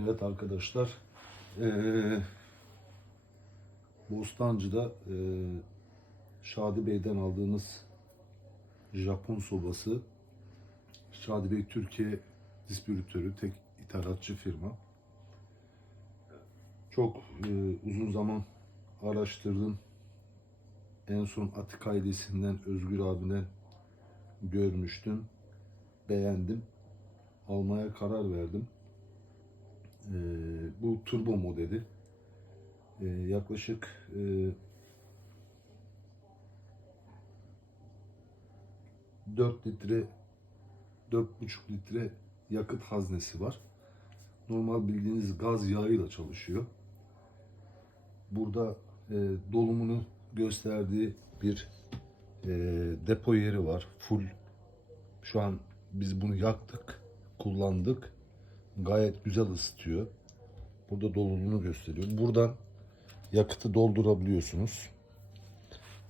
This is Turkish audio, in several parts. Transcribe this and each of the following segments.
Evet arkadaşlar, Bostancı'da Şadi Bey'den aldığınız Japon sobası. Şadi Bey Türkiye distribütörü, tek ithalatçı firma. Çok uzun zaman araştırdım. En son Atik ailesinden, Özgür abiden görmüştüm. Beğendim. Almaya karar verdim. Bu turbo modeli. Yaklaşık 4 litre, 4,5 litre yakıt haznesi var. Normal bildiğiniz gaz yağıyla çalışıyor. Burada dolumunu gösterdiği bir depo yeri var. Full. Şu an biz bunu yaktık, kullandık. Gayet güzel ısıtıyor. Burada dolumunu gösteriyor. Buradan yakıtı doldurabiliyorsunuz.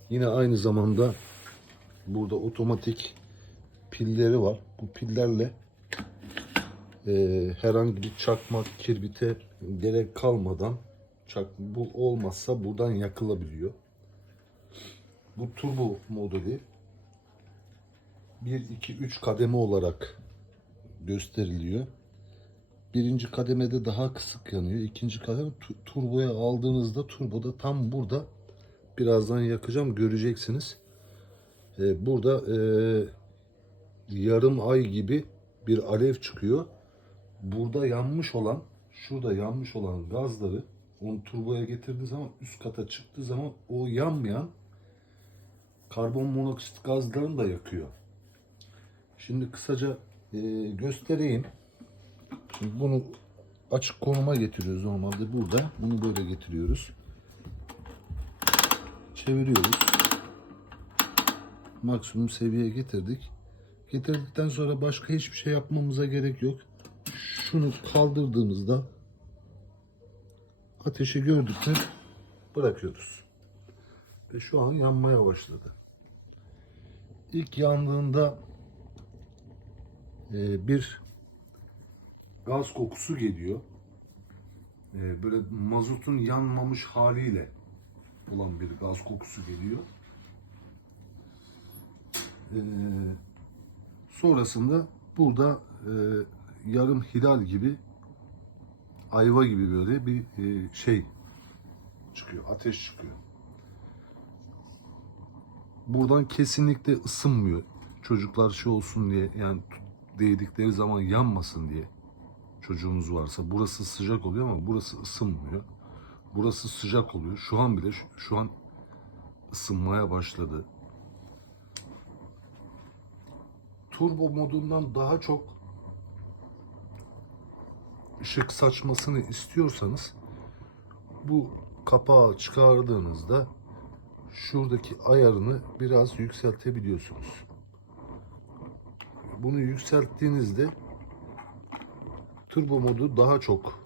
Yine aynı zamanda burada otomatik pilleri var. Bu pillerle herhangi bir çakmak, kibrite gerek kalmadan, bu olmazsa buradan yakılabiliyor. Bu turbo modeli 1, 2, 3 kademe olarak gösteriliyor. Birinci kademede daha kısık yanıyor. İkinci kademe turboya aldığınızda, turboda tam burada, birazdan yakacağım, göreceksiniz. Burada yarım ay gibi bir alev çıkıyor. Burada yanmış olan, şurada yanmış olan gazları onu turboya getirdiği zaman, üst kata çıktığı zaman o yanmayan karbon monoksit gazlarını da yakıyor. Şimdi kısaca göstereyim. Şimdi bunu açık konuma getiriyoruz normalde burada. Bunu böyle getiriyoruz. Çeviriyoruz. Maksimum seviyeye getirdik. Getirdikten sonra başka hiçbir şey yapmamıza gerek yok. Şunu kaldırdığımızda ateşi gördük mü bırakıyoruz. Ve şu an yanmaya başladı. İlk yandığında bir gaz kokusu geliyor. Böyle mazotun yanmamış haliyle olan bir gaz kokusu geliyor. Sonrasında burada yarım hilal gibi, ayva gibi böyle bir şey çıkıyor, ateş çıkıyor. Buradan kesinlikle ısınmıyor. Çocuklar şey olsun diye, yani değdikleri zaman yanmasın diye, çocuğunuz varsa, burası sıcak oluyor ama burası ısınmıyor. Burası sıcak oluyor. Şu an bile şu an ısınmaya başladı. Turbo modundan daha çok ışık saçmasını istiyorsanız bu kapağı çıkardığınızda şuradaki ayarını biraz yükseltebiliyorsunuz. Bunu yükselttiğinizde turbo modu daha çok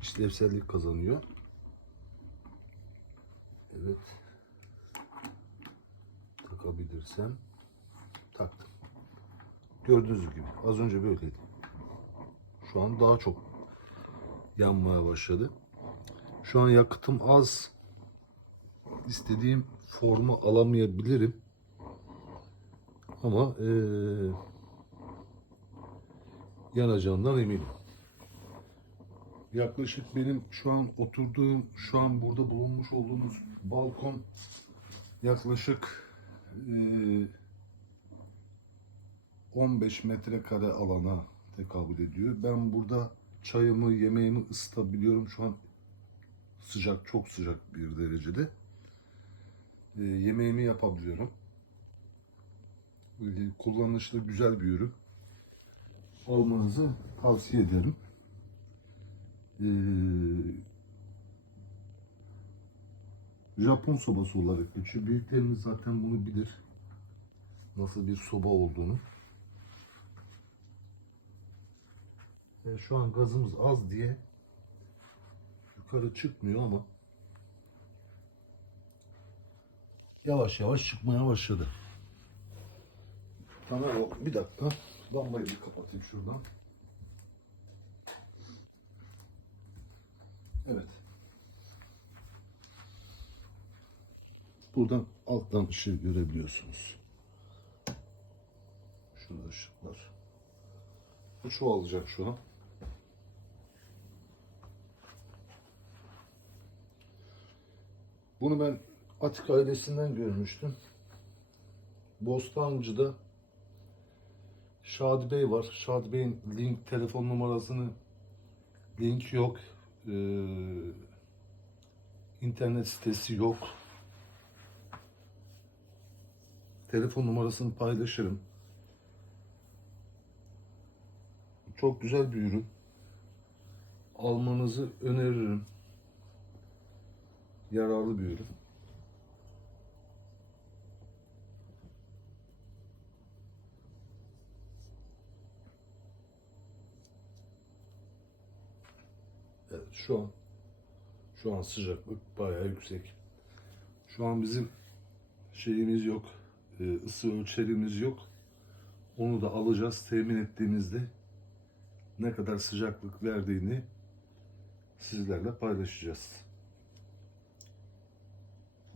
işlevsellik kazanıyor. Evet. Takabilirsem taktım. Gördüğünüz gibi az önce böyleydi. Şu an daha çok yanmaya başladı. Şu an yakıtım az. İstediğim formu alamayabilirim. Ama yanacağından eminim. Yaklaşık benim şu an oturduğum, şu an burada bulunmuş olduğumuz balkon yaklaşık 15 metrekare alana tekabül ediyor. Ben burada çayımı, yemeğimi ısıtabiliyorum. Şu an sıcak, çok sıcak bir derecede. Yemeğimi yapabiliyorum. Kullanışlı, güzel bir ürün. Almanızı tavsiye ederim. Japon sobası olarak geçiyor. Büyükleriniz zaten bunu bilir. Nasıl bir soba olduğunu. Şu an gazımız az diye yukarı çıkmıyor ama yavaş yavaş çıkmaya başladı. Tamam, bir dakika. Lambayı bir kapatayım şuradan. Evet. Buradan alttan ışığı görebiliyorsunuz. Şurada ışıklar. Bu çoğalacak şu an. Bunu ben Atik ailesinden görmüştüm. Bostancı'da Şadi Bey var. Şadi Bey'in link telefon numarasını link yok. İnternet sitesi yok. Telefon numarasını paylaşırım. Çok güzel bir ürün. Almanızı öneririm. Yararlı bir ürün. Evet, şu an sıcaklık bayağı yüksek. Şu an bizim şeyimiz yok. Isı ölçerimiz yok. Onu da alacağız. Temin ettiğimizde ne kadar sıcaklık verdiğini sizlerle paylaşacağız.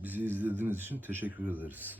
Bizi izlediğiniz için teşekkür ederiz.